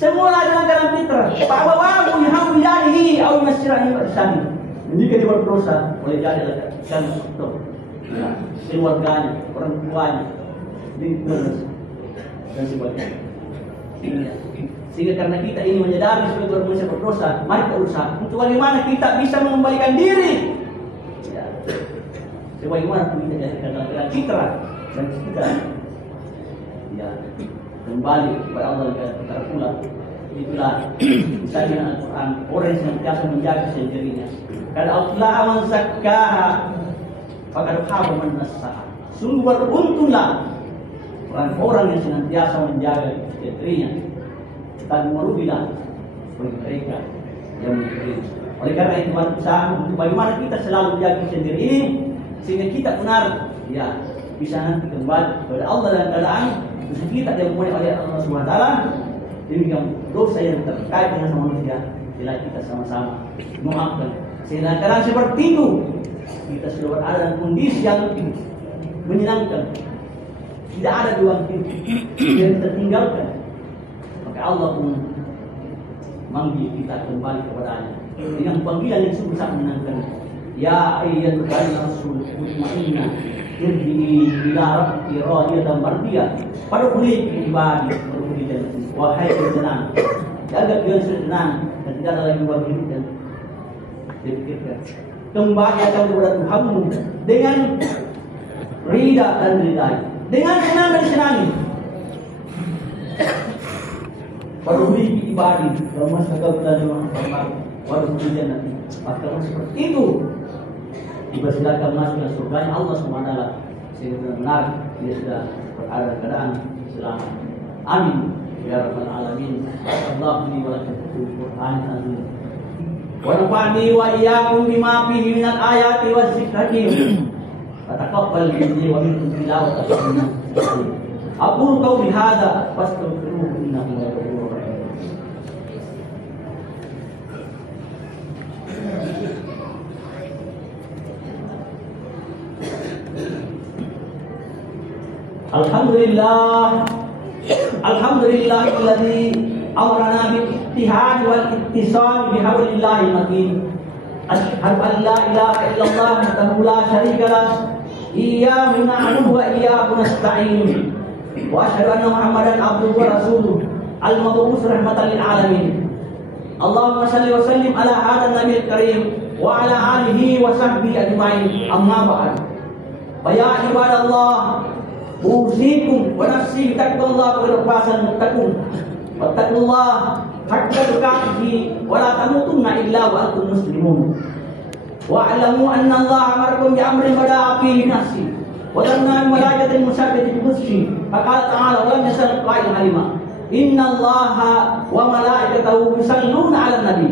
Semua lahir dalam fitrah. Bahwa wabu yahamu yadihi au masirani bersani. Jika dia berdosa, boleh jadi akan untuk keluarganya, orang tuanya, lingkungan dan sebagainya. Sehingga karena kita ini menyadari sebagai manusia berdosa, mari kita berusaha untuk bagaimana kita bisa mengembalikan diri, ya, sebagaimana kita jadikan dalam fitrah dan kita, ya, kembali kepada Allah dan kita pulang Itulah misalnya Al-Quran, orang yang senantiasa menjaga dirinya. Karena Allah man zakkaha faqad khaba man dassaha. Sungguh beruntunglah orang-orang yang senantiasa menjaga dirinya dan merugilah mereka yang memberi. Oleh karena itu bagaimana kita selalu menjaga diri ini sehingga kita benar bisa nanti kembali kepada Allah dalam keadaan dosa kita diampuni oleh Allah Subhanahu wa taala. Demikian dosa yang terkait dengan manusia bila kita sama-sama memaafkan. Sehingga karena seperti itu kita sudah berada dalam kondisi yang menyenangkan. Tidak ada dua pintu yang tertinggalkan. Maka Allah pun manggil kita kembali kepadanya dengan panggilan yang sungguh sangat menyenangkan. Ya ayyuhal rasul mutmainnah irji'i ila rabbiki radiyatan mardiyah fadkhuli fi ibadi wadkhuli jannati. Wahai tenang, jaga dia tenang dan tidak ada lagi buat hidup dan dipikirkan. Kembali akan kepada Tuhanmu dengan ridha dan ridai, dengan senang dan senangi. Fadkhuli fi ibadi wa masakal dan wadkhuli jannati. Maka seperti itu dipersilakan masuk ke surganya Allah SWT sehingga benar dia sudah berada dalam keadaan selamat. Amin ya rabbal alamin. Allahumma wa lakum Qur'an azim. Wa nafa'ni wa iyyakum bima fihi minal ayati waz zikril. Fataqabbal minni wa minkum tilawatan. Aqulu qawli hadza fastaghfiruhu innahu huwal ghafurur rahim. Alhamdulillah alladzi amrana bil ittihad wal ittisal bi hablillahil matin. Asyhadu an la ilaha illallah wahdahu la syarika lah, iyyahu na'budu wa iyyahu nasta'in. Wa asyhadu anna Muhammadan abduhu wa rasuluh al-mab'uts rahmatan lil alamin. Allahumma shalli wa sallim ala hadzal nabiyil karim wa ala alihi wa sahbihi ajma'in. Amma ba'd. Fa ya ibadallah, usikum wa nafsi bittaqwallah wa irfasan muttaqun. Wattaqullah haqqa tuqatih wa la tamutunna illa wa antum muslimun. Wa alamu anna Allah amarakum bi amrin bada'a fihi nafsi wa tanna malaikatin musabbihati bi faqala ta'ala wa lam yasal qa'il halima. Inna Allaha wa malaikatahu yusalluna 'alan nabi.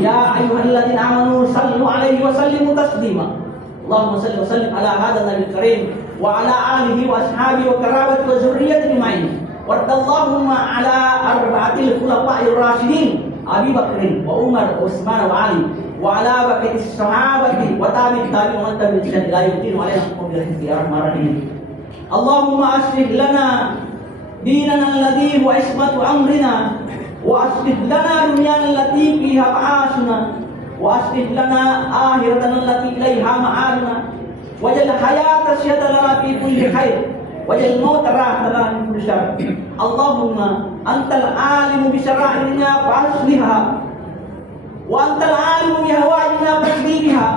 Ya ayyuhalladzina amanu sallu 'alaihi wa sallimu taslima. Allahumma salli wa sallim ala hadzal nabiyil karim wa ala alihi wa ashabihi wa karamati wa zurriyyati ajma'in. Waradallahumma ala arba'atil khulafa'ir rasyidin Abi Bakr wa Umar wa Utsman wa Ali wa ala baqiyati sahabati wa tabi'in tabi'in wa tabi'in ila yaumil qiyamah ya arhamar rahimin. Allahumma aslih lana dinana alladhi huwa ismatu amrina wa aslih lana dunyana allati fiha ma'ashuna wa aslih lana akhiratana allati ilaiha ma'aduna waj'al hayata syahadatan lana fi kulli khair waj'al mauta rahatan lana min kulli syarr. Allahumma antal alimu bi syara'ina fasliha wa antal alimu bi hawaina fasliha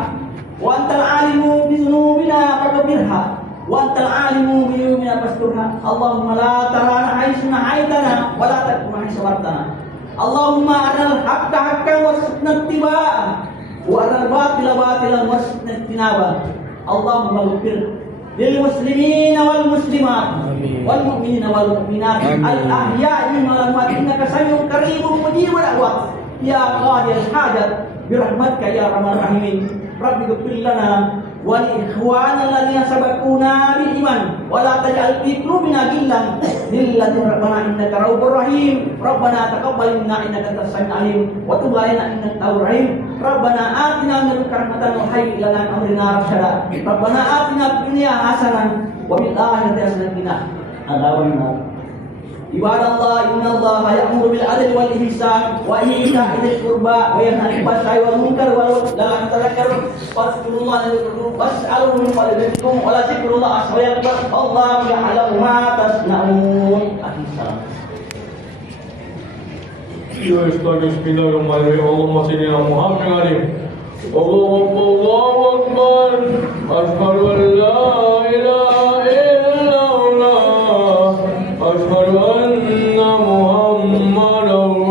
wa antal alimu bi dhunubina faghfirha wa antal alimu bi yumina fasturha. Allahumma la tarana haitsuna haitana wa la takuna haitsawartana. Allahumma arinal haqqa haqqan warzuqna ittiba'ah wa arinal batila batilan warzuqna ijtinabah. Allahumma ighfir lil muslimina wal muslimat wal mu'minina wal mu'minat al ahya'i minhum wal amwat innaka sami'un qaribun mujibud da'wat ya qadiyal hajat bi rahmatika ya arhamar rahimin. Rabbi ighfir lana wa li ikhwana alladziina sabaquna bil iman wa la taj'al fi qulubina ghillan lil ladzina rabbana innaka ra'ufur rahim. Rabbana taqabbal minna innaka antas samiul alim wa tub 'alaina innaka tawwabur rahim. Rabbana atina min ladunka rahmatan wa hayyi' lana min amrina rashada. Rabbana atina fid dunya hasanah wa fil akhirati hasanah wa qina adzabannar. Ibadallah, innallaha ya'muru bil 'adli wal ihsan wa ita'i dzil qurba wa yanha 'anil fahsya'i wal munkar wal la'an tadhakkaru fadhkurullaha was'aluhu min fadlikum wa la dzikrullahi akbar. Allahu ya'lamu ma tasna'un. Bismillahirrahmanirrahim. Allahumma shalli ala Muhammad. Allahu akbar. Ashhadu an la ilaha illallah. Ashhadu anna Muhammadan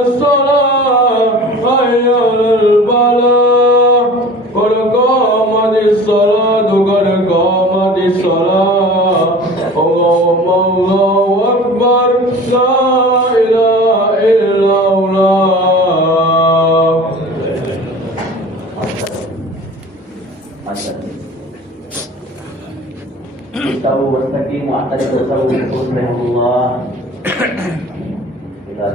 الصلاة حي على الفلاح قد قامت الصلاة قد قامت الصلاة اللهم الله أكبر لا إله إلا الله. Tahu wastaqimu atas tasawuf rahimahullah. Kita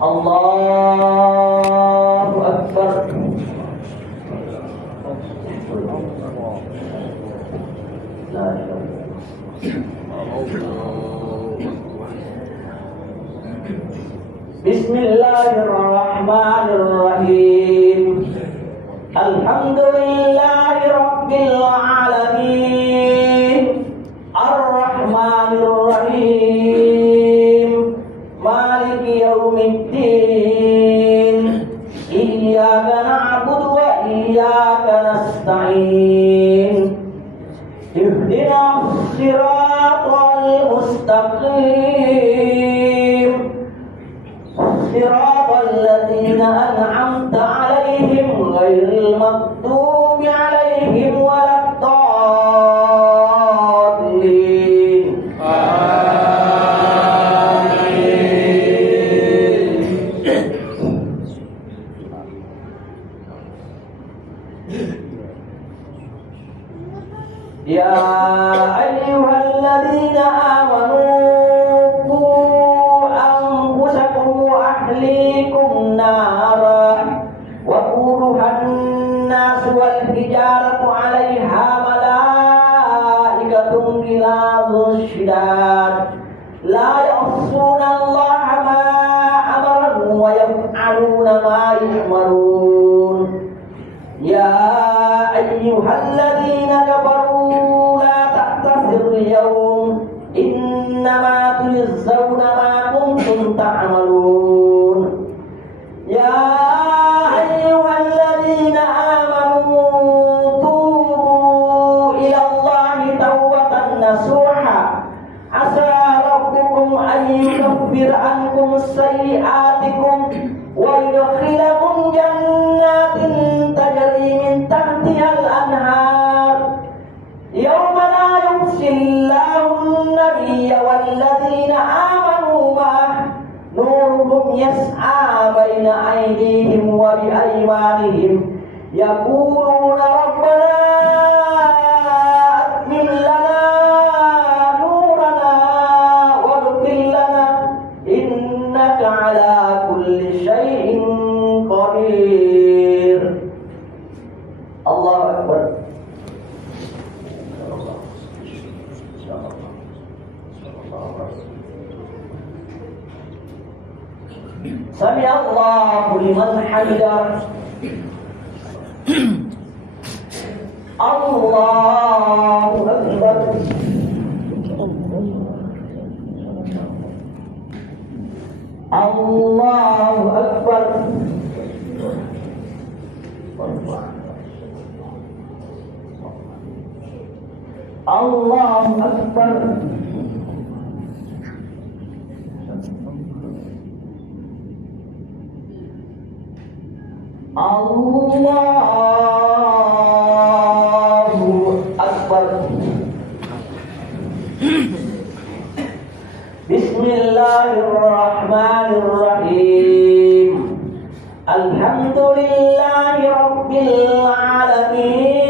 Allahu Akbar. Bismillahirrahmanirrahim. Alhamdulillahi Rabbil Alamin. Ar-Rahmanir Rahim. Maliki Yaumiddin. Iyyaka na'budu wa iyyaka nasta'in. Ihdinas siratal mustaqim. Siratal ladzina an'amta 'alaihim ghairil maghdubi 'alaihim waladdallin. Ya ayyuhalladzina amanu qu anfusakum wa ahlikum nara wa quduhan nas wal hijaratu 'alaiha malaikatun ghilazun shidad la ya'suna Allaha ma amara wa yaf'aluna ma yu'marun. Ya ayyuhalladzina kafaru la ta'tazirul yawm innama tujzauna ma kuntum ta'malun. Ya ayyuhalladzina amanu tubu ila Allahi tawbatan nasuha asa rabbukum an yukaffir ankum sayyi'atikum wa yudkhilakum jannatin tajri min tahtihal anhar yawma la yukhzillahu an-nabiyya walladzina amanu ma'ah nuruhum yas'a baina aydihim wa bi aymanihim yaquluna rabbana atmim lana nurana waghfir lana innaka ala kulli syai'in qadir. Allahu Akbar. Sami Allahu liman hamidah. Allahu Akbar. Allahu Akbar. Allahu Akbar. Allahu Akbar. Bismillahirrahmanirrahim. Alhamdulillahi Rabbil Alamin.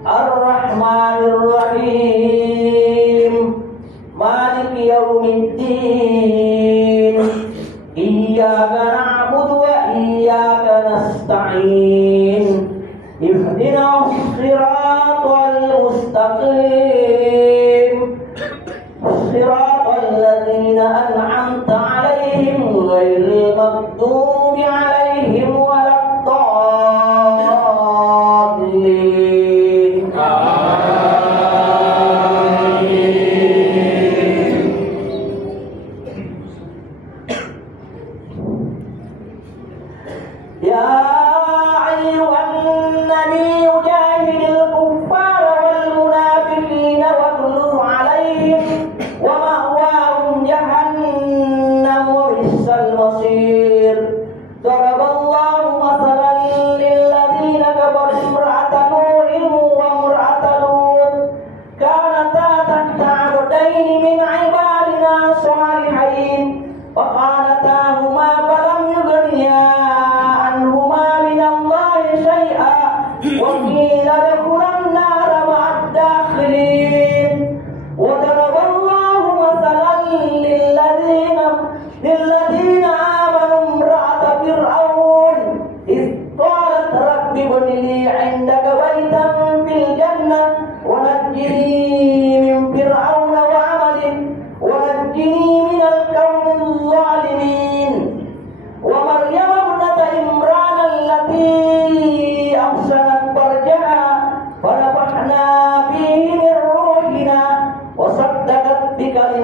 Ar-Rahmanir-Rahim. Maliki Yaumiddin. Iyyaka na'budu wa iyyaka nasta'in. Ihdinas siratal mustaqim. Siratal ladzina an'amta 'alaihim ghairil maghdubi 'alaihim waladdallin.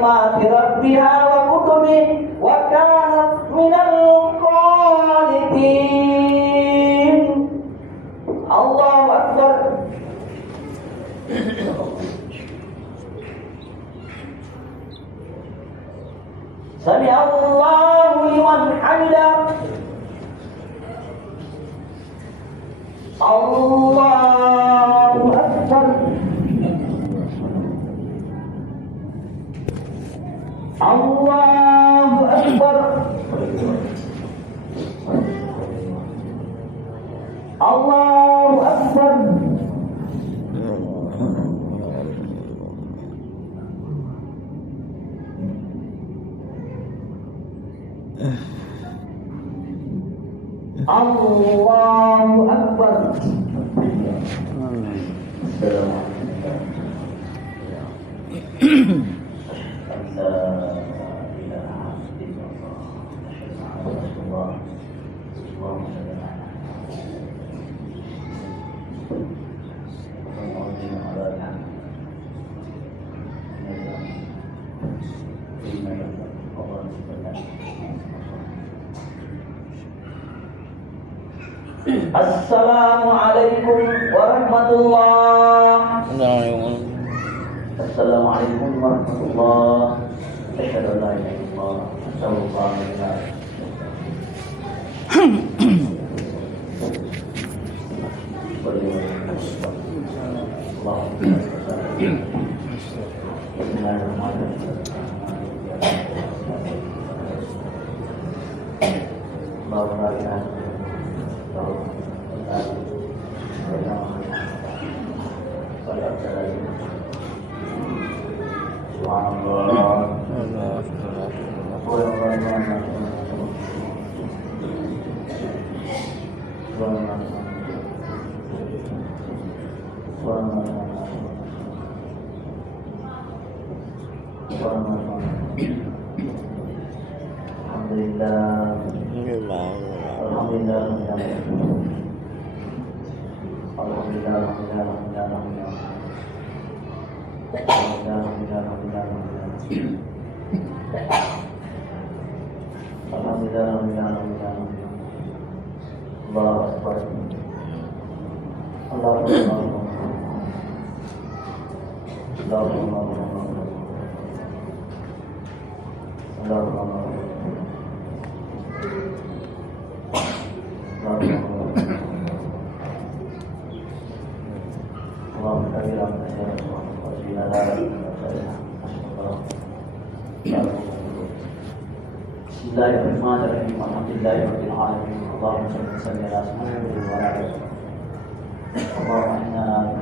kalimati rabbiha wa kutubi wa kanat minal qanitin. Allahu Akbar. Sami Allahu liman hamidah. Allahu Akbar. Allahu Akbar. Allahu Akbar. Allahu Akbar. Assalamualaikum warahmatullahi wabarakatuh. Assalamualaikum warahmatullahi wabarakatuh. Asyhadu an la ilaha illallah wa Bismillahirrahmanirrahim. Alhamdulillahirabbil alamin. Allahumma shalli ala Muhammad wa ala alihi. Allahumma inna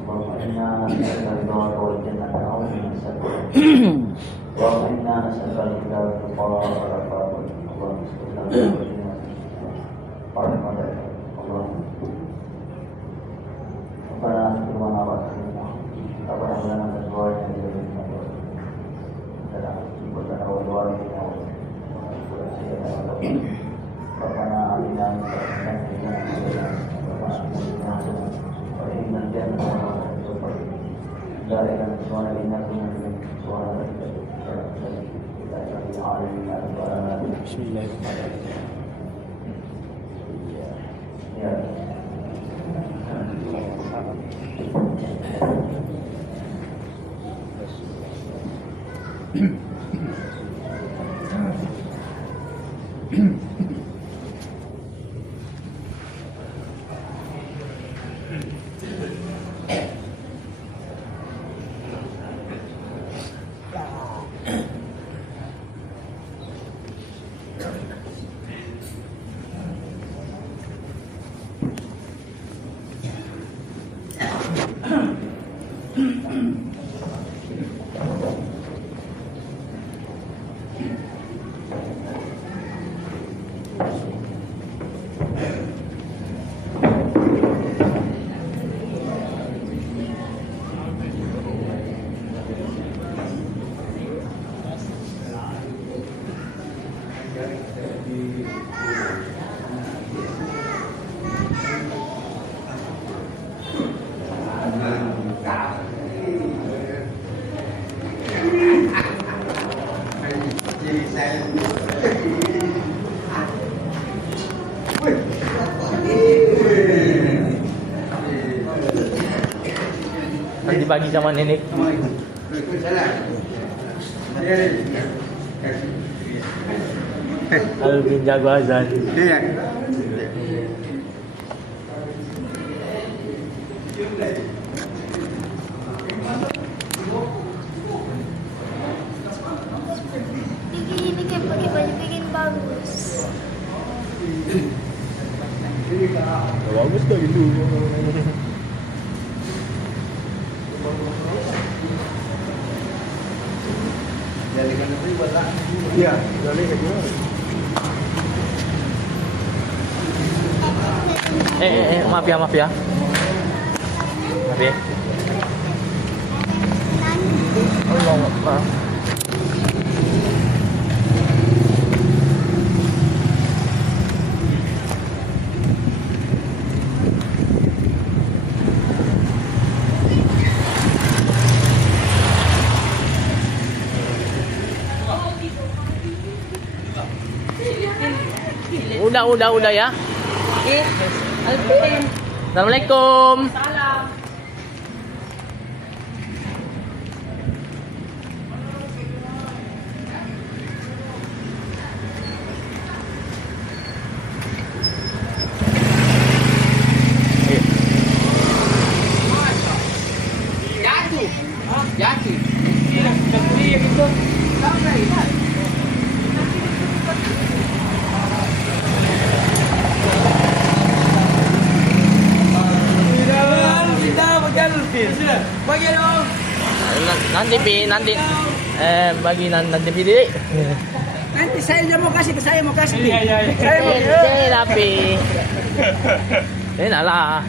Allahumma inna nas'aluka wal jannata wa min sabr. Allahumma inna nas'aluka al-huda wal tuqa wal afaf. Allahumma salli ala Muhammad. Rabbana subhana wa ta'ala. Rabbana lana azwajan Nanti bagi sama nenek. Alvin jago azan. Ini kayak pakai baju bikin bagus. Bagus tuh itu. Iya, jadi kayak gimana? Maaf ya, maaf ya. Maaf ya. Allah, maaf. Udah ya. Alvin. Assalamualaikum. Salam. Jatuh. Bagi dong. Nanti bagi nanti Pi. Nanti saya mau kasih. Saya mau kasih. Tapi. Lah.